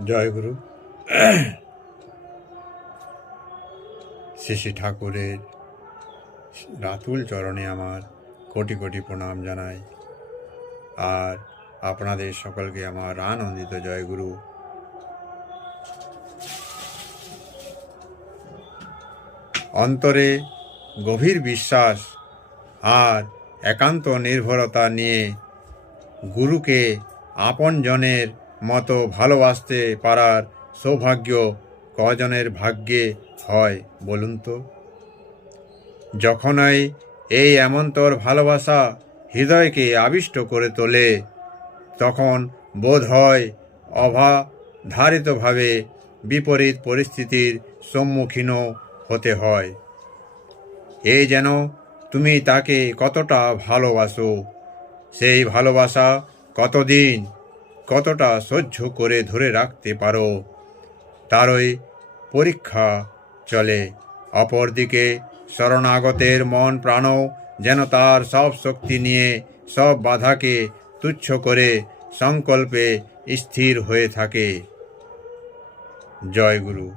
জয় গুরু। শ্রী শ্রী ঠাকুরের রাতুল চরণে আমার কোটি কোটি প্রণাম জানাই। আর আপনাদের সকলকে আমার আনন্দিত জয় গুরু। অন্তরে গভীর বিশ্বাস আর একান্ত নির্ভরতা নিয়ে গুরুকে আপনজনের মতো ভালোবাসতে পারার সৌভাগ্য কজনের ভাগ্যে হয় বলুন তো? যখনই এই এমন্তর ভালোবাসা হৃদয়কে আবিষ্ট করে তোলে, তখন বোধ হয় অবাধারিতভাবে বিপরীত পরিস্থিতির সম্মুখীনও হতে হয়। এই যেন তুমি তাকে কতটা ভালোবাসো, সেই ভালোবাসা কতদিন, কতটা সহ্য করে ধরে রাখতে পারো, তারই পরীক্ষা চলে। অপরদিকে শরণাগতের মন প্রাণও যেন তার সব শক্তি নিয়ে সব বাধাকে তুচ্ছ করে সংকল্পে স্থির হয়ে থাকে। জয় গুরু।